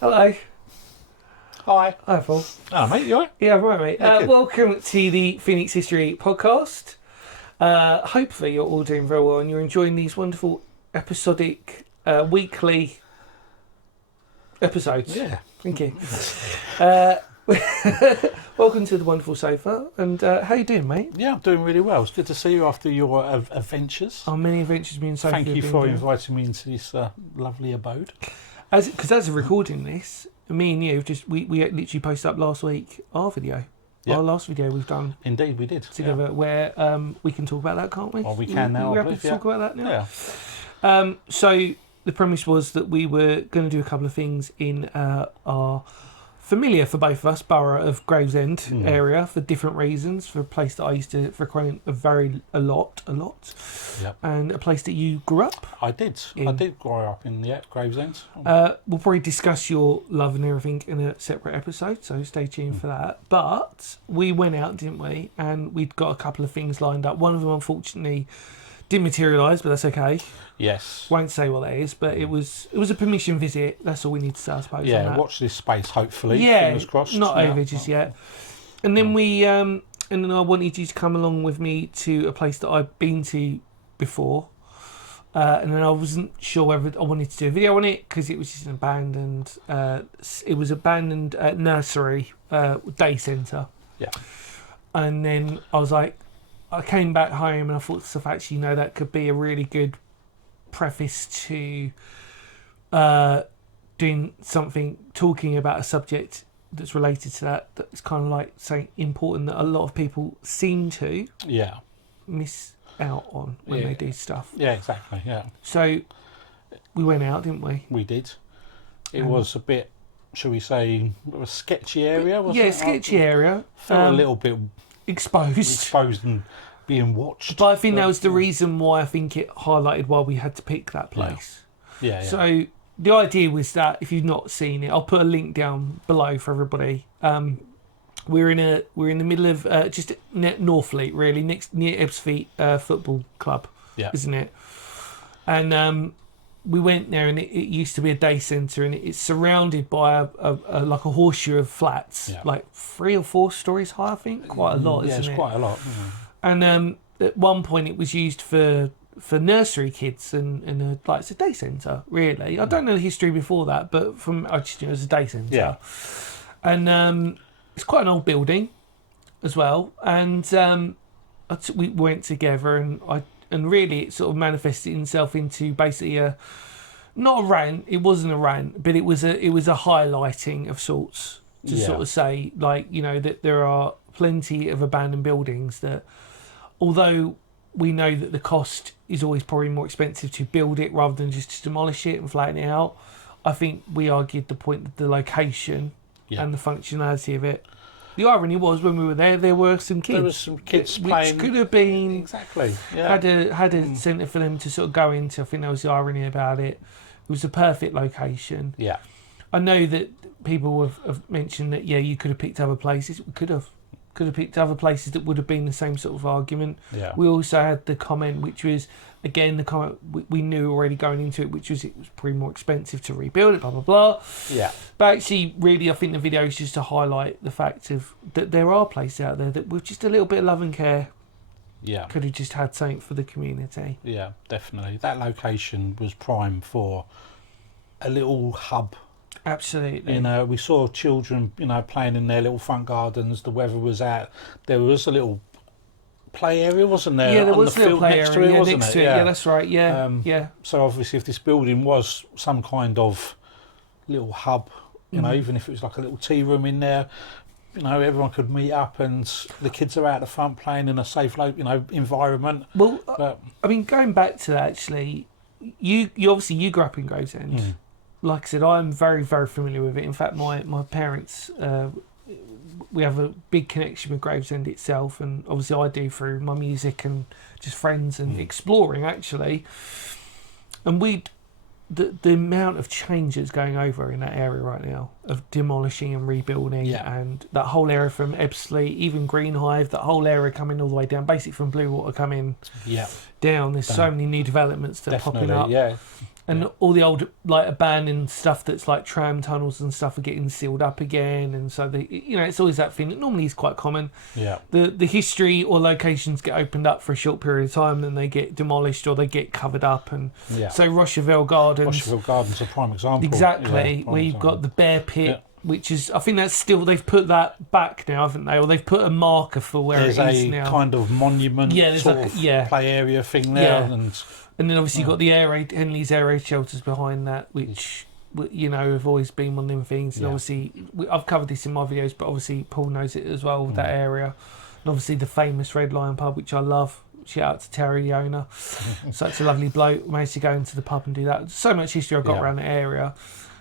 Hello. Hi. Hi, Paul. Oh, mate, you alright? Yeah, right, mate. Yeah, good. Welcome to the Phoenix History podcast. Hopefully you're all doing very well and you're enjoying these wonderful episodic weekly episodes. Yeah. Thank you. Welcome to the wonderful sofa. And how you doing, mate? Yeah, I'm doing really well. It's good to see you after your adventures. Our many adventures me and Sophie Thank you have been for doing. inviting me into this lovely abode. Because as of recording this, me and you we literally posted up last week our video. Yep. Our last video we've done Indeed, we did. together, where we can talk about that, can't we? Well, we can now, We're I happy to believe, talk about that now. Yeah. So the premise was that we were going to do a couple of things in our familiar for both of us borough of Gravesend area for different reasons. For a place that I used to frequent a lot, Yep. and a place that you grew up. I did. I did grow up in Gravesend. We'll probably discuss your love and everything in a separate episode, so stay tuned for that. But we went out, didn't we? And we'd got a couple of things lined up. One of them, unfortunately, didn't materialise, but that's okay. Yes. Won't say what that is, but it was a permission visit. That's all we need to say, I suppose. Yeah, on that. watch this space, hopefully. Yeah, Fingers crossed. not Yeah. over just yet. And then and then I wanted you to come along with me to a place that I've been to before. And then I wasn't sure whether I wanted to do a video on it because it was just an abandoned. It was abandoned nursery day centre. Yeah. And then I was like, I came back home and I thought to myself, actually, that could be a really good preface to doing something, talking about a subject that's related to that. That's kind of like something important that a lot of people seem to miss out on when they do stuff. Yeah, exactly. Yeah. So we went out, didn't we? We did. It was a bit, shall we say, a sketchy area, wasn't it? Yeah, sketchy area. Felt a little bit exposed. And being watched. But I think that was the reason why I think it highlighted why we had to pick that place. Yeah. So the idea was that if you've not seen it, I'll put a link down below for everybody. We're in the middle of just Northfleet, really, near Ebbsfleet Football Club, isn't it? And we went there, and it used to be a day centre, and it's surrounded by a like a horseshoe of flats, like 3 or 4 stories high, I think. Quite a lot, isn't it? Yeah, it's quite a lot. And at one point, it was used for nursery kids and like it's a day centre, really. I don't know the history before that, but I just knew it was a day centre. Yeah. And it's quite an old building as well. And we went together, and really it sort of manifested itself into basically not a rant. It wasn't a rant, but it was a highlighting of sorts to sort of say, like, that there are plenty of abandoned buildings that, although we know that the cost is always probably more expensive to build it rather than just to demolish it and flatten it out, I think we argued the point that the location and the functionality of it. The irony was, when we were there were some kids. There was some kids playing. Which could have been Exactly. Yeah. had a centre for them to sort of go into. I think that was the irony about it. It was a perfect location. Yeah. I know that people have mentioned that you could have picked other places. We could have picked other places that would have been the same sort of argument. Yeah. We also had the comment, which was, again, the comment we knew already going into it, which was it was pretty more expensive to rebuild it, blah, blah, blah. Yeah. But actually, really, I think the video is just to highlight the fact of that there are places out there that with just a little bit of love and care could have just had something for the community. Yeah, definitely. That location was prime for a little hub. Absolutely. We saw children, playing in their little front gardens. The weather was out. There was a little play area, wasn't there? Yeah, there was the a little field play next area to it, wasn't next it? to it. Yeah, that's right. Yeah, So obviously, if this building was some kind of little hub, even if it was like a little tea room in there, everyone could meet up, and the kids are out the front playing in a safe, environment. Well, I mean, going back to that, actually, you obviously you grew up in Gravesend. Like I said, I'm very, very familiar with it. In fact, my parents, we have a big connection with Gravesend itself, and obviously I do through my music and just friends and exploring, actually. And the amount of change that's going over in that area right now, of demolishing and rebuilding, and that whole area from Ebbsfleet, even Greenhive, that whole area coming all the way down, basically from Blue Water coming down. There's so many new developments that are popping up. And all the old like abandoned stuff that's like tram tunnels and stuff are getting sealed up again, and so it's always that thing that normally is quite common. Yeah. The history or locations get opened up for a short period of time, then they get demolished or they get covered up, and so Rocheville Gardens. Rocheville Gardens, a prime example. Exactly, where you've got the Bear Pit, which is, I think that's still, they've put that back now, haven't they? Or they've put a marker for where there's it is now. There's a kind of monument sort of play area thing there, and then obviously you've got the Henley's air raid shelters behind that, which have always been one of them things. And obviously, I've covered this in my videos, but obviously Paul knows it as well, that area. And obviously the famous Red Lion pub, which I love. Shout out to Terry, the owner. Such a lovely bloke. Managed to go into the pub and do that. So much history I've got around the area.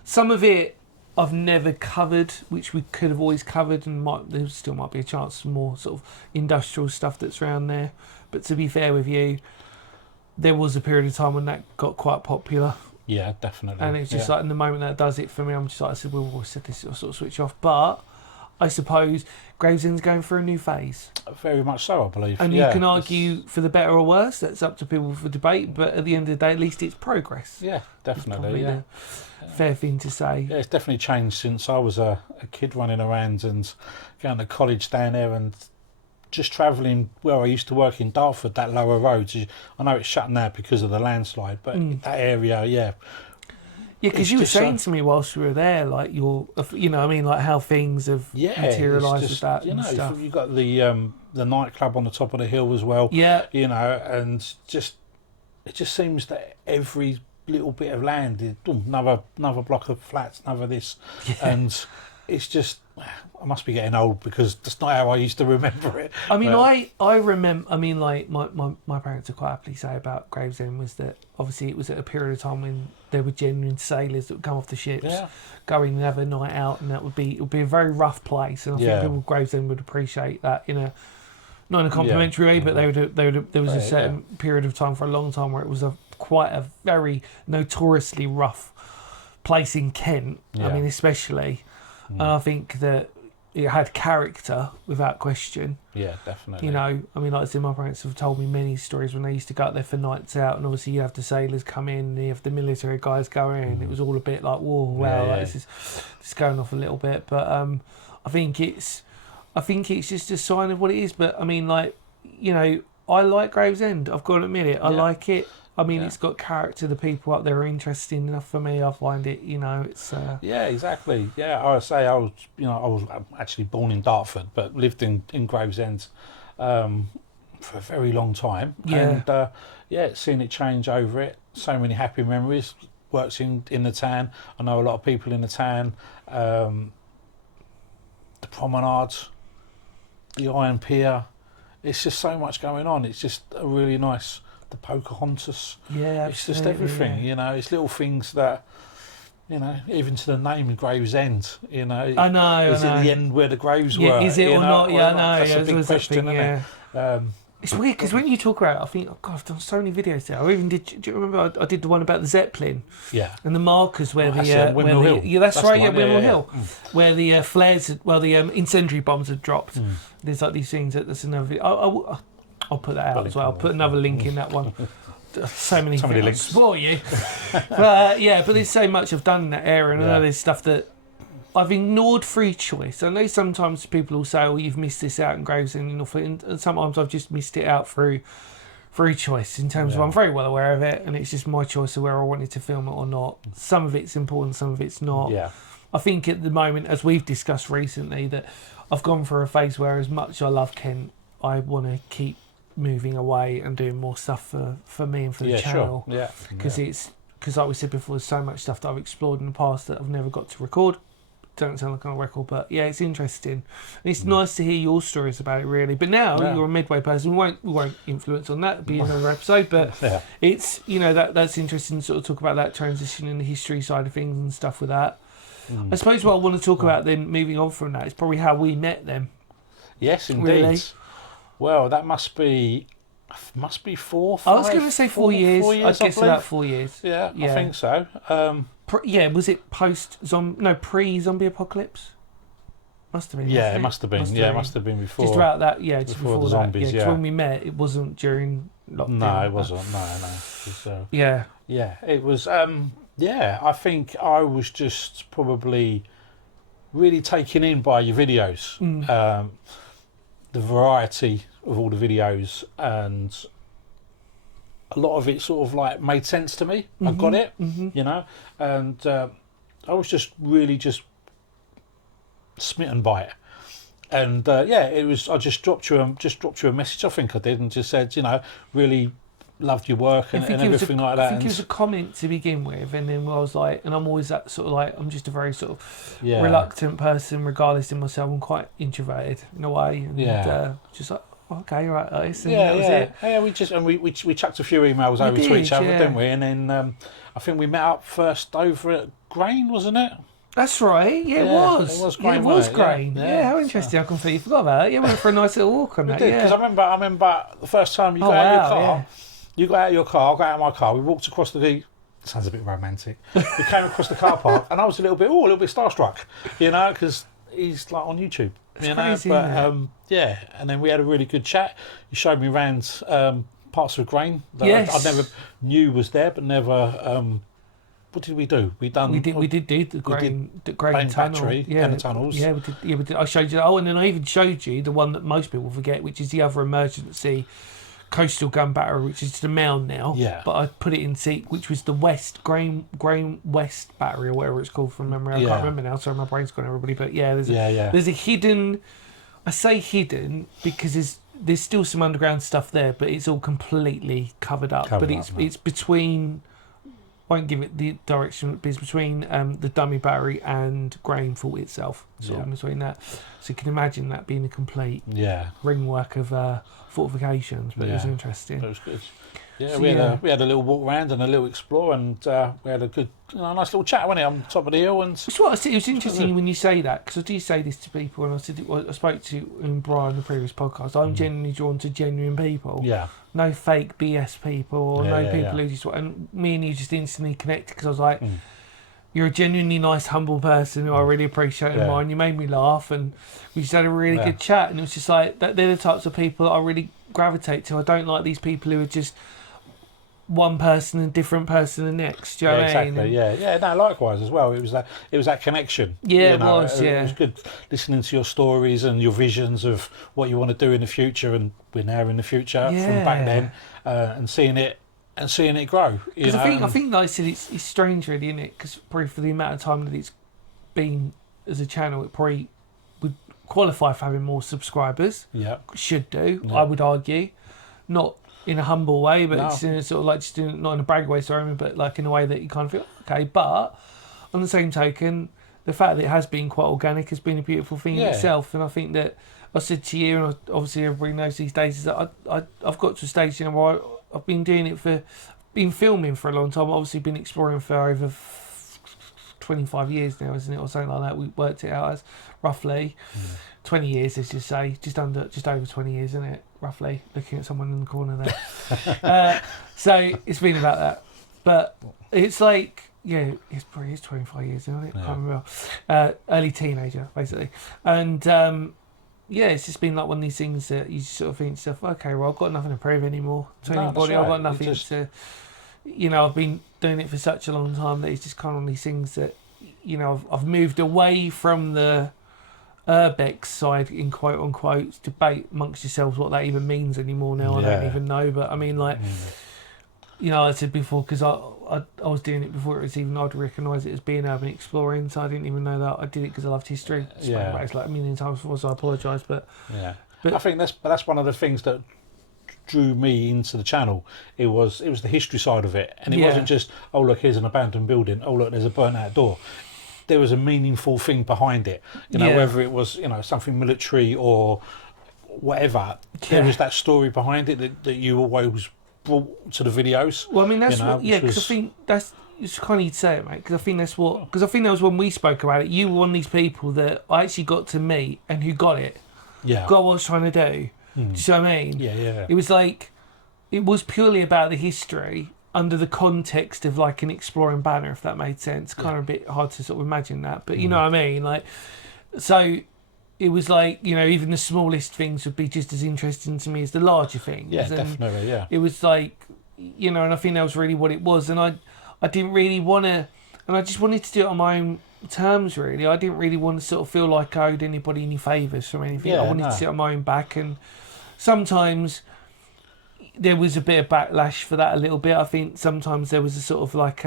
Some of it I've never covered, which we could have always covered, and there still might be a chance for more sort of industrial stuff that's around there. But to be fair with you, there was a period of time when that got quite popular. Yeah, definitely. And it's just like, in the moment that does it for me, I'm just like, I said, we'll set this sort of switch off. But I suppose Gravesend's going through a new phase. Very much so, I believe. And you can argue for the better or worse. That's up to people for debate. But at the end of the day, at least it's progress. Yeah, definitely. Yeah. Fair thing to say. Yeah, it's definitely changed since I was a kid running around and going to college down there and just travelling where I used to work in Dartford, that lower road. I know it's shut now because of the landslide, but that area, Yeah, because you were saying to me whilst we were there, like like how things have materialised with that and stuff. You got the nightclub on the top of the hill as well. Yeah, and it just seems that every little bit of land is another block of flats, another this, and it's just. I must be getting old because that's not how I used to remember it. I mean, I remember. I mean, like my parents would quite happily say about Gravesend was that obviously it was at a period of time when there were genuine sailors that would come off the ships, go in and have a night out, and it would be a very rough place. And I think people Gravesend would appreciate that not in a complimentary way, but there was a certain period of time for a long time where it was quite a very notoriously rough place in Kent. I mean, especially. And I think that it had character without question. Yeah, definitely. I mean, like I said, my parents have told me many stories when they used to go out there for nights out, and obviously you have the sailors come in, and you have the military guys go in. It was all a bit like, whoa, wow, this is going off a little bit. But I think it's just a sign of what it is. But I mean, like, I like Gravesend. I've got to admit it. I like it. I mean, it's got character. The people up there are interesting enough for me. I find it, it's... Yeah, exactly. Yeah, I would say I was actually born in Dartford, but lived in Gravesend for a very long time. Yeah. And, seeing it change over it. So many happy memories. Works in the town. I know a lot of people in the town. The promenade, the Iron Pier. It's just so much going on. It's just a really nice... The Pocahontas. Yeah, it's just everything. It's little things that, even to the name Gravesend. I know. Is it the end where the graves were? Is it or not? Yeah, I know. That's a big question, isn't it? It's weird because when you talk about it, I think, oh God, I've done so many videos there. I even did. Do you remember? I did the one about the Zeppelin. Yeah. And the markers where Windmill Hill. Yeah, that's right. Yeah, Windmill Hill, where the flares, incendiary bombs had dropped. There's like these things that's another video. I'll put that out as well. I'll put another link in that one. So many links. Spoil you. But there's so much I've done in that area, and I know there's stuff that I've ignored free choice. I know sometimes people will say, "Oh, you've missed this out in Gravesend," and sometimes I've just missed it out through free choice. In terms of I'm very well aware of it, and it's just my choice of where I wanted to film it or not. Some of it's important, some of it's not. Yeah. I think at the moment, as we've discussed recently, that I've gone through a phase where, as much as I love Kent, I want to keep moving away and doing more stuff for me and for the channel. Sure. Yeah. Because like we said before, there's so much stuff that I've explored in the past that I've never got to record. Don't sound like on a record, but it's interesting. And it's nice to hear your stories about it, really. But now you're a Midway person. We won't influence on that. It'll be another episode. But it's that's interesting to sort of talk about that transition in the history side of things and stuff with that. I suppose what I want to talk about then, moving on from that, is probably how we met them. Yes, indeed. Really. Well, that must be 4, 5. I was going to say 4 years. 4 years, I guess about 4 years. Yeah, I think so. Was it pre-zombie apocalypse? Must have been. It must have been. It must have been before. Just about that. Yeah, just before the that. zombies. Yeah, 'cause when we met, it wasn't during lockdown. No, it wasn't. No. It was, Yeah. yeah, it was. I think I was just probably really taken in by your videos, the variety of all the videos, and a lot of it sort of like made sense to me. I got it, you know, and I was just really just smitten by it. And it was. I just dropped you a message. I think I did, and just said, really loved your work and everything like that. I think it was a comment to begin with, and then I was like, and I'm always that sort of like, I'm just a very sort of reluctant person, regardless of myself. I'm quite introverted in a way, and just like, okay, right, that was it. Yeah. We chucked a few emails over to each other, didn't we? And then I think we met up first over at Grain, wasn't it? That's right. Yeah, it was. It was Grain. It was Grain. Yeah, how interesting! I completely forgot about that. Yeah, we went for a nice little walk on that. Because I remember the first time you got out of your car. Yeah. You got out of your car, I got out of my car, we walked across sounds a bit romantic. We came across the car park and I was a little bit starstruck, because he's like on YouTube, crazy, but and then we had a really good chat. You showed me around parts of Grain that I never knew was there, but never, what did we do? We did do the Grain tunnel. Battery and the tunnels. Yeah, we did. I showed you, and then I even showed you the one that most people forget, which is the other emergency coastal gun battery, which is the mound now. Yeah. But I put it in which was the Grain West battery or whatever it's called from memory. I can't remember now. Sorry, my brain's gone everybody. But there's a hidden. I say hidden because there's still some underground stuff there, but it's all completely covered up. It's between. Won't give it the direction, but it's between the dummy battery and Grain Fault itself. Sort of between that. So you can imagine that being a complete ringwork of fortifications, but it was interesting. It was good. Yeah, we had a little walk around and a little explore, and we had a good, nice little chat, wasn't it, on top of the hill. And that's what I said. It was interesting when you say that, because I do say this to people, and I spoke to Brian in the previous podcast. I'm genuinely drawn to genuine people. Yeah. No fake BS people, or people who just, and me and you just instantly connected because I was like. You're a genuinely nice, humble person who I really appreciate and admire. You made me laugh, and we just had a really good chat. And it was just like they're the types of people that I really gravitate to. I don't like these people who are just one person and different person the next. Do you know what I mean? Exactly. No, likewise as well. It was that connection. Yeah, it was. It was good listening to your stories and your visions of what you want to do in the future, and we're now in the future from back then, and seeing it. And seeing it grow. Because I think, like I said, it's strange, really, isn't it? Because probably for the amount of time that it's been as a channel, it probably would qualify for having more subscribers. Yeah, should do. Yeah. I would argue, not in a humble way, but it's in a sort of like just not in a brag way, sorry, but like in a way that you kind of feel okay. But on the same token, the fact that it has been quite organic has been a beautiful thing in itself. And I think that I said to you, and obviously everybody knows these days, is that I've got to a stage where I've been doing it been filming for a long time. I've obviously been exploring for over 25 years now, isn't it, or something like that. We worked it out as roughly 20 years, let's just say, just over 20 years, isn't it, roughly? Looking at someone in the corner there. So it's been about that, but it's like it's 25 years, isn't it? Can't remember. Early teenager, basically, and. It's just been like one of these things that you sort of think to yourself, okay, well, I've got nothing to prove anymore to anybody. I've got nothing to, I've been doing it for such a long time that it's just kind of one of these things that, I've moved away from the urbex side, in quote unquote, debate amongst yourselves what that even means anymore now. I don't even know, but I mean, like, I said before, because I was doing it before it was even, I'd recognise it as being urban exploring, so I didn't even know that. I did it because I loved history. It's like a million times before, so I apologise. But I think that's one of the things that drew me into the channel. It was the history side of it, and it wasn't just, oh look, here's an abandoned building, oh look, there's a burnt out door. There was a meaningful thing behind it, whether it was something military or whatever. There was that story behind it that you always brought to the videos. Well, I mean, that's because I think that's, it's kind of you'd say it, mate, because I think I think that was when we spoke about it. You were one of these people that I actually got to meet and who got it. Got what I was trying to do. Do you see what I mean? It was like, it was purely about the history under the context of like an exploring banner, if that made sense. Kind of a bit hard to sort of imagine that, but you know what I mean? Like, so it was like, you know, even the smallest things would be just as interesting to me as the larger things. Yeah, And definitely, yeah. it was like, you know, and I think that was really what it was. And I didn't really want to, and I just wanted to do it on my own terms, really. I didn't really want to sort of feel like I owed anybody any favours from anything. Yeah, I wanted to sit on my own back, and sometimes there was a bit of backlash for that a little bit. I think sometimes there was a sort of like,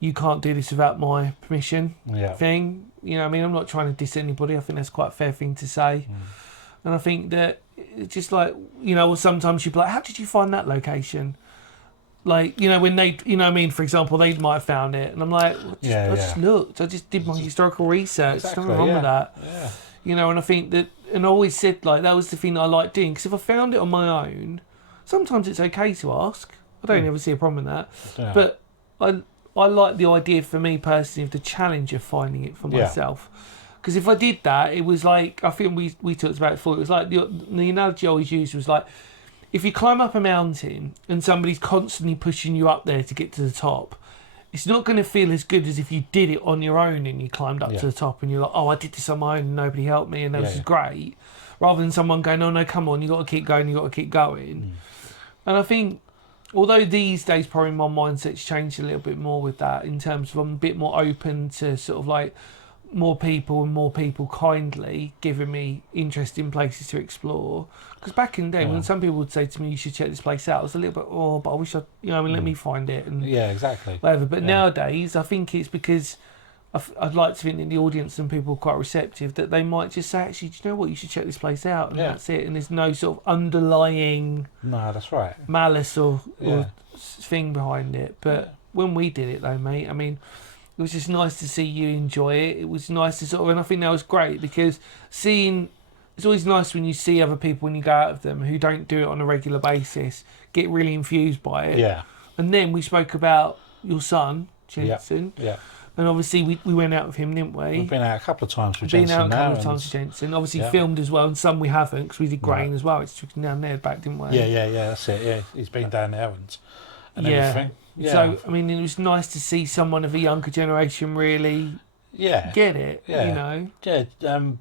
you can't do this without my permission thing. You know what I mean? I'm not trying to diss anybody. I think that's quite a fair thing to say. And I think that it's just like, you know, or sometimes you'd be like, how did you find that location? Like, you know, when they, you know what I mean, for example, they might have found it. And I'm like, I just looked. I just did my historical research. Exactly, There's nothing wrong with that. Yeah. You know, and I think that, and I always said, like, that was the thing that I liked doing. Because if I found it on my own, sometimes it's okay to ask. I don't ever see a problem with that. Yeah. But I like the idea for me personally of the challenge of finding it for myself. Because if I did that, it was like, I think we talked about it before, it was like, the analogy I always used was like, if you climb up a mountain and somebody's constantly pushing you up there to get to the top, it's not going to feel as good as if you did it on your own and you climbed up to the top and you're like, oh, I did this on my own and nobody helped me and that was great. Rather than someone going, oh no, come on, you got to keep going, you got to keep going. And I think, although these days probably my mindset's changed a little bit more with that, in terms of I'm a bit more open to sort of like more people kindly giving me interesting places to explore. Because back in the day, when some people would say to me, you should check this place out, I was a little bit, oh, but I wish I, you know, I mean, let me find it. And exactly. whatever. But nowadays, I think it's because I'd like to think that the audience and people are quite receptive, that they might just say, actually, do you know what, you should check this place out, and that's it. And there's no sort of underlying that's right. malice or thing behind it. But when we did it though, mate, I mean, it was just nice to see you enjoy it. It was nice to sort of, and I think that was great, because it's always nice when you see other people, when you go out of them, who don't do it on a regular basis, get really infused by it. Yeah. And then we spoke about your son, Jensen. Yeah. And obviously we went out with him, didn't we? We've been out a couple of times with Been Jensen out a couple of now, times with Jensen. Obviously filmed as well, and some we haven't, because we did Grain as well. It's down there back, didn't we? Yeah, that's it. Yeah, he's been down there and everything. Yeah. So I mean, it was nice to see someone of a younger generation really get it. Yeah. You know. Yeah.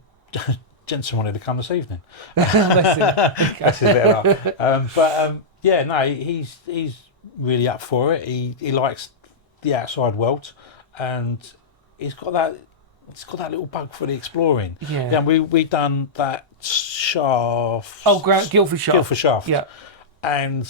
Jensen wanted to come this evening. That's it. That's his bit of he's really up for it. He likes the outside world, and he's got that little bug for the exploring. Yeah. We done that shaft. Oh, Guildford Shaft. Guildford Shaft. Yeah. And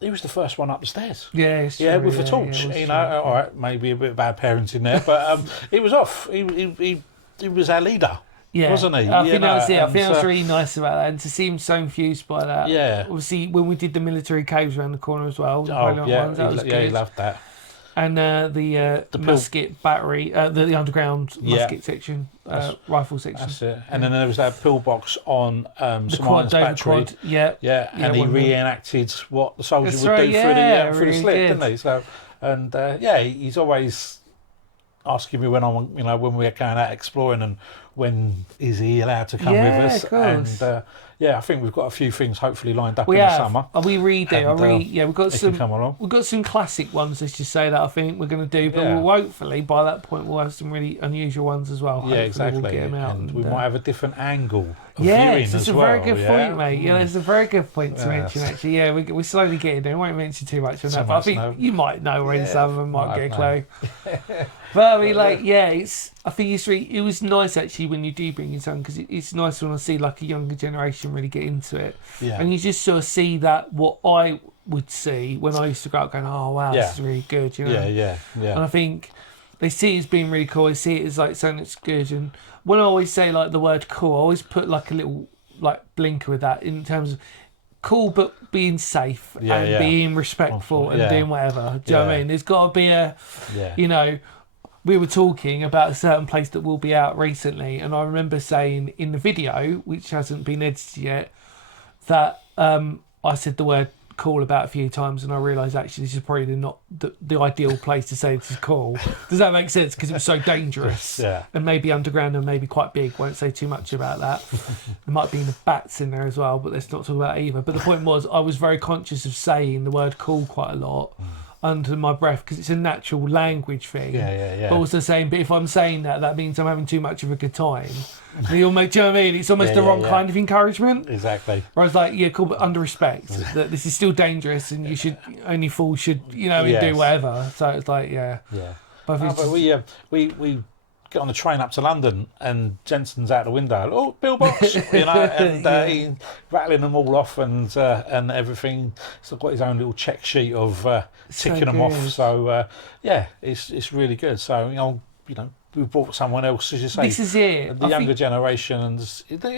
he was the first one up the stairs. Yeah, it's true. With a torch. Yeah, you know, all right, maybe a bit of bad parenting there, but he was off. He was our leader. Yeah, wasn't he? I think that was it. I think that was really nice about that, and to see him so infused by that. Yeah. Obviously, when we did the military caves around the corner as well, the Oh, ones, that was good. he loved that. And the musket battery, the underground musket section, rifle section. That's it. And then there was that pillbox on the St quad, Martin's battery. Quad, yeah. And he reenacted what the soldier That's would right, do through the really slip, did. didn't he? So, and he's always asking me when when we're going out exploring and when is he allowed to come with us. Of course. And I think we've got a few things hopefully lined up We in have. the summer. We read it. We've got They some. can come along. We've got some classic ones. Let's just say that I think we're going to do, but Yeah. we'll hopefully by that point we'll have some really unusual ones as well. Hopefully Exactly. We'll get them out and we might have a different angle of yes, viewing it's as a well. very good point, mate. Yeah, that's a very good point to mention, Yes. actually. Yeah, we're slowly getting there. We won't mention too much on So that, but I much, think no. you might know, or in some of them might get a know. clue. But I mean, I think it was nice actually when you do bring your son, because it's nice when I see like a younger generation really get into it. Yeah. And you just sort of see that what I would see when I used to go out going, oh wow, this is really good, you know. Yeah. And I think they see it as being really cool. They see it as like something that's good. And when I always say like the word cool, I always put like a little like blinker with that in terms of cool, but being safe and being respectful and doing whatever. Do you know what I mean? There's got to be you know. We were talking about a certain place that will be out recently, and I remember saying in the video, which hasn't been edited yet, that I said the word cool about a few times, and I realised actually this is probably not the ideal place to say this is cool. Does that make sense? Because it was so dangerous. And maybe underground and maybe quite big. Won't say too much about that. There might be the bats in there as well, but let's not talk about either. But the point was, I was very conscious of saying the word cool quite a lot. under my breath because it's a natural language thing. Yeah. But also saying, but if I'm saying that, that means I'm having too much of a good time. And you'll make, do you know what I mean? It's almost the wrong kind of encouragement. Exactly. Whereas like, yeah, cool, but under respect, that this is still dangerous and you should, only fools should, you know, do whatever. So it's like, yeah. But we get on the train up to London and Jensen's out the window. Oh, Bill Box, you know, and he's rattling them all off and everything. He's got his own little check sheet of ticking them off. So it's really good. So you know, we brought someone else, as you say. This is it. The younger generation, and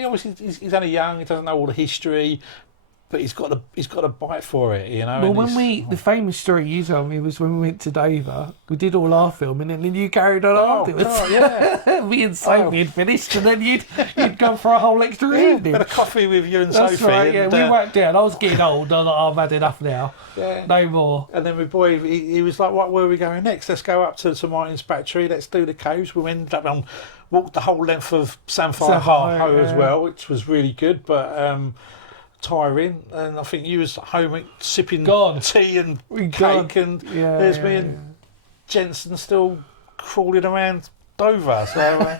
obviously he's only young. He doesn't know all the history. But he's got a bite for it, you know. Well, when the famous story you told me was when we went to Dover, we did all our filming, and then you carried on afterwards. God, yeah. Me and Sophie had finished, and then you'd gone for a whole extra evening. Had a coffee with you and That's Sophie. Right, yeah. We worked down. I was getting old. I was like, I've had enough now. Yeah. No more. And then my boy, he was like, "What? Where are we going next? Let's go up to St Martin's Battery. Let's do the coves." We ended up on walked the whole length of Samphire Ho as well, which was really good, but tiring. And I think you was home sipping tea and cake, and there's me and Jensen still crawling around Dover. So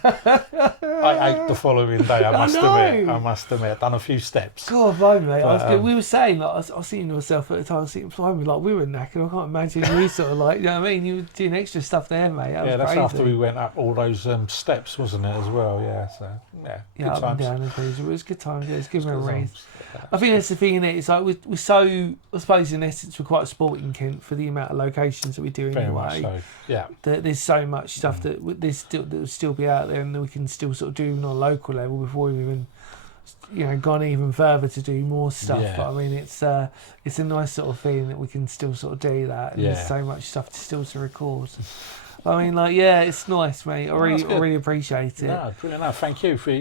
I ate the following day. I must admit, done a few steps. God, blimey, mate. We were saying, like, I was thinking to myself at the time, blimey, like we were knackered. I can't imagine you sort of like, you know what I mean? You were doing extra stuff there, mate. That's crazy. after we went up all those steps, wasn't it, as well? Yeah, so good up times. And down, it was good times. Yeah, it's good memories. I think that's the thing, innit? It's like we're so, I suppose in essence, we're quite a sporting Kent for the amount of locations that we do Very anyway. much so. Yeah. There's so much stuff that will still be out there, and that we can still sort of do on a local level before we've even, you know, gone even further to do more stuff. Yeah. But I mean, it's a nice sort of feeling that we can still sort of do that, and there's so much stuff to record. I mean, like, yeah, it's nice, mate. I really appreciate it. No, brilliant. No, thank you for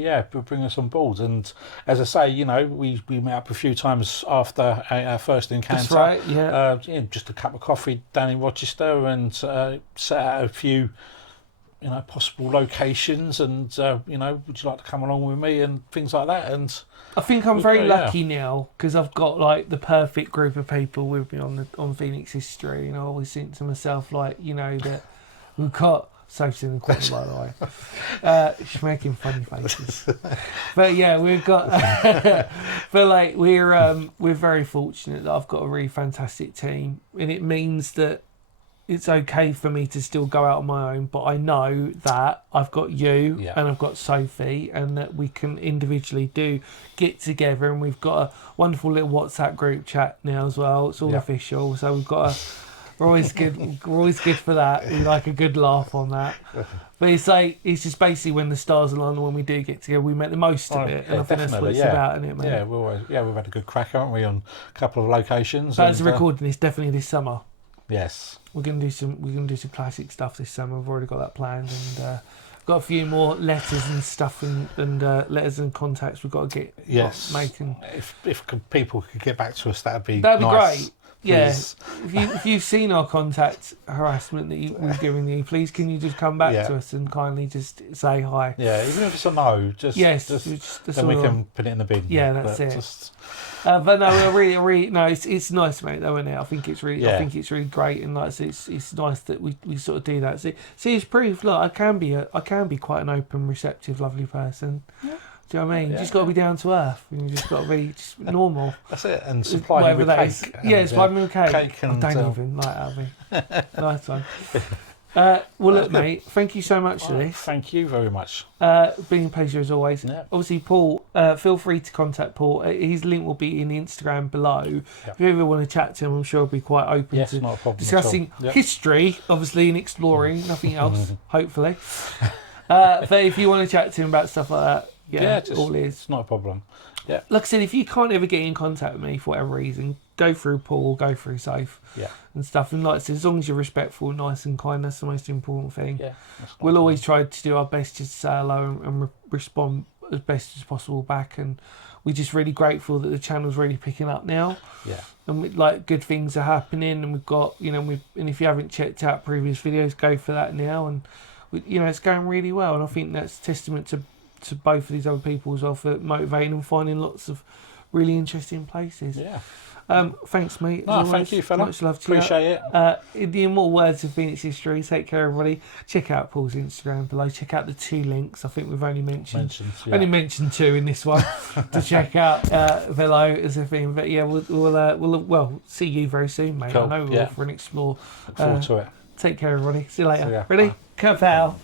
bringing us on board. And as I say, you know, we met up a few times after our first encounter. That's right. Yeah. Just a cup of coffee down in Rochester, and set out a few, you know, possible locations, and you know, would you like to come along with me and things like that. And I think I'm very lucky now because I've got like the perfect group of people with me on Phoenix History, and I always think to myself, like, you know, that we've got Sophie's in the corner, by the way. She's making funny faces. But yeah, we've got but like we're very fortunate that I've got a really fantastic team, and it means that it's okay for me to still go out on my own, but I know that I've got you and I've got Sophie, and that we can individually get together, and we've got a wonderful little WhatsApp group chat now as well. It's all official, so we've got we're always good. We're always good for that. We like a good laugh on that. But it's like, it's just basically when the stars align, when we do get together, we make the most of it. And I think that's what it's about, isn't it, mate? Yeah, we've had a good crack, haven't we, on a couple of locations. But as a recording this, definitely this summer. Yes. We're gonna do some classic stuff this summer. We've already got that planned, and got a few more letters and stuff, and letters and contacts we've got to get making. If people could get back to us, that'd be nice. Great. Yeah, if you've seen our contact harassment that we've given you, please can you just come back to us and kindly just say hi? Yeah, even if it's a no, just then we can put it in the bin. Yeah, that's it. But no, really, no, it's nice, mate. Though, isn't it? I think it's really great, and like it's nice that we sort of do that. See, it's proof. Look, I can be quite an open, receptive, lovely person. Yeah. Do you know what I mean? You just got to be down to earth. You just got to be just normal. That's it. And supply me with cake. Supply me with cake. And, don't even like that. Nice one. Well, look, mate. Thank you so much for this. Thank you very much. Been a pleasure as always. Yeah. Obviously, Paul. Feel free to contact Paul. His link will be in the Instagram below. Yeah. If you ever want to chat to him, I'm sure he'll be quite open to not a problem discussing history, obviously, and exploring. Nothing else, hopefully. But if you want to chat to him about stuff like that. All is. It's not a problem. Yeah. Like I said, if you can't ever get in contact with me for whatever reason, go through Paul, go through Safe and stuff. And like I said, as long as you're respectful, nice and kind, that's the most important thing. Yeah. We'll always try to do our best just to say hello and respond as best as possible back. And we're just really grateful that the channel's really picking up now. Yeah. And like good things are happening, and we've got, you know, and if you haven't checked out previous videos, go for that now. And it's going really well, and I think that's testament to both of these other people as well for motivating and finding lots of really interesting places. Yeah. Thanks, mate. No, thank you, fella. Much love to you. Appreciate it. In the immortal words of Phoenix history, take care, everybody. Check out Paul's Instagram below. Check out the 2 links. I think we've only mentioned mentioned 2 in this one to check out below as a thing. But yeah, we'll see you very soon, mate. Cool. I know we're off for an explore. Look forward to it. Take care, everybody. See you later. See ya. Ready? Bye. Kapow.